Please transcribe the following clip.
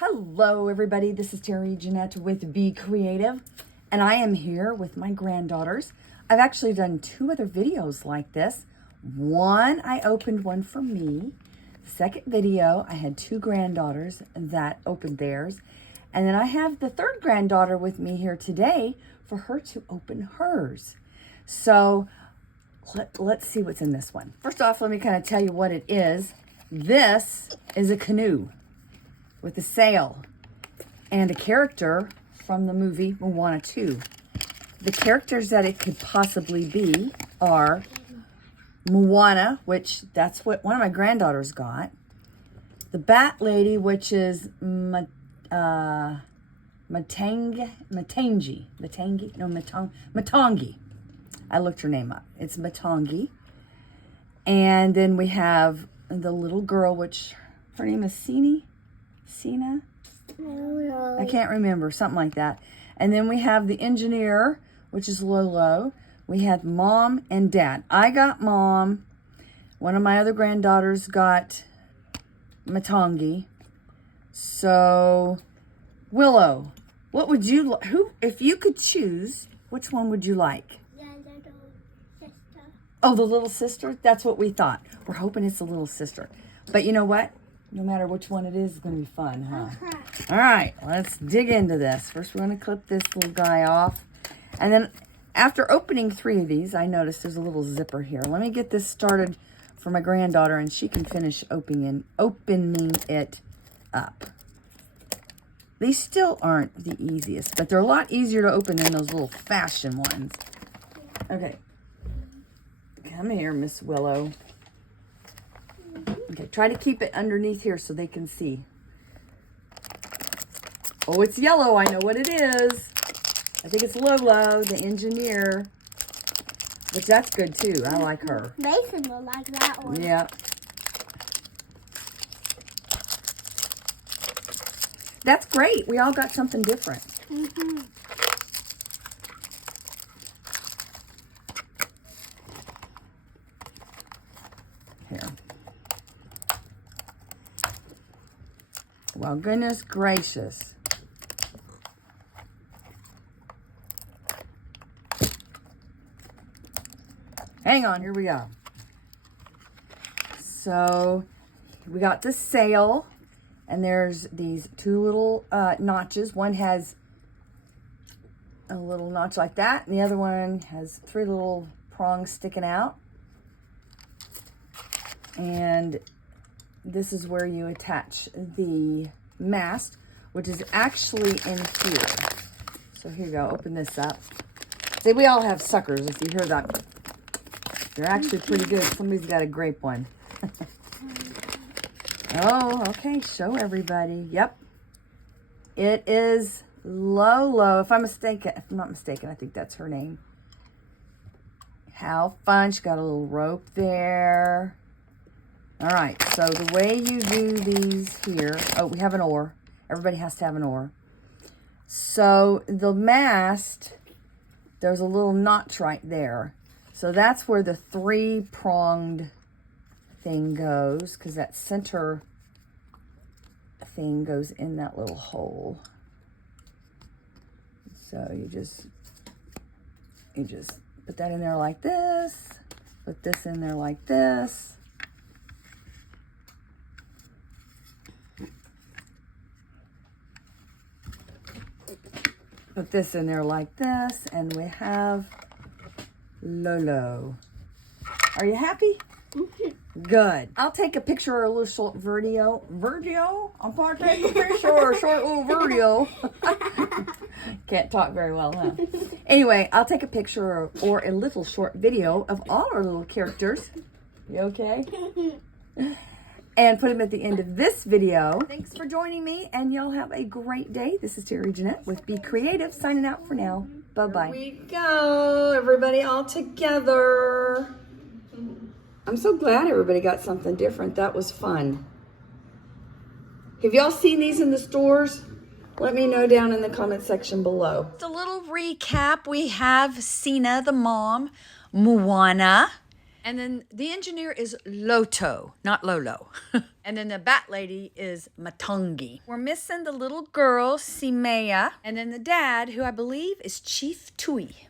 Hello everybody, this is Terry Jeanette with Be Creative, and I am here with my granddaughters. I've actually done 2 other videos like this. One, I opened one for me. The second video, I had 2 granddaughters that opened theirs. And then I have the 3rd granddaughter with me here today for her to open hers. So let's see what's in this one. First off, let me kind of tell you what it is. This is a canoe with a sail and a character from the movie Moana 2. The characters that it could possibly be are Moana, which that's what one of my granddaughters got. The Bat Lady, which is Matangi. I looked her name up. It's Matangi. And then we have the little girl, which her name is Sina? I can't remember, something like that. And then we have the engineer, which is Lolo. We have mom and dad. I got mom. One of my other granddaughters got Matangi. So, Willow, what would you if you could choose, which one would you like? The little sister. Oh, the little sister? That's what we thought. We're hoping it's the little sister. But you know what? No matter which one it is, it's going to be fun, huh? Okay. All right, let's dig into this. First, we're going to clip this little guy off. And then after opening 3 of these, I noticed there's a little zipper here. Let me get this started for my granddaughter, and she can finish opening it up. These still aren't the easiest, but they're a lot easier to open than those little fashion ones. Okay. Come here, Miss Willow. Okay, try to keep it underneath here so they can see. Oh, it's yellow. I know what it is. I think it's Lolo, the engineer. But that's good too. I like her. Mason will like that one. Yeah. That's great. We all got something different. Mm-hmm. Here. Well, goodness gracious. Hang on, here we go. So, we got the sail, and there's these 2 little notches. One has a little notch like that, and the other one has 3 little prongs sticking out. And this is where you attach the mast, which is actually in here. So here you go, open this up. See, we all have suckers, if you hear that. They're actually pretty good. Somebody's got a grape one. Oh, okay, show everybody. Yep. It is Lolo. If I'm not mistaken, I think that's her name. How fun. She's got a little rope there. All right, so the way you do these here, oh, we have an oar. Everybody has to have an oar. So the mast, there's a little notch right there. So that's where the 3-pronged thing goes, because that center thing goes in that little hole. So you just put that in there like this, put this in there like this. Put this in there like this, and we have Lolo. Are you happy? Good. I'll take a picture or a little short video. I'm going to take a picture or a short little video. Can't talk very well, huh? Anyway, I'll take a picture or a little short video of all our little characters. You okay? And put them at the end of this video. Thanks for joining me, and y'all have a great day. This is Terry Jeanette with Be Creative, signing out for now. Bye-bye. Here we go, everybody all together. I'm so glad everybody got something different. That was fun. Have y'all seen these in the stores? Let me know down in the comment section below. Just a little recap. We have Sina, the mom, Moana, And then the engineer is Loto, not Lolo. And then the bat lady is Matangi. We're missing the little girl, Simea. And then the dad, who I believe is Chief Tui.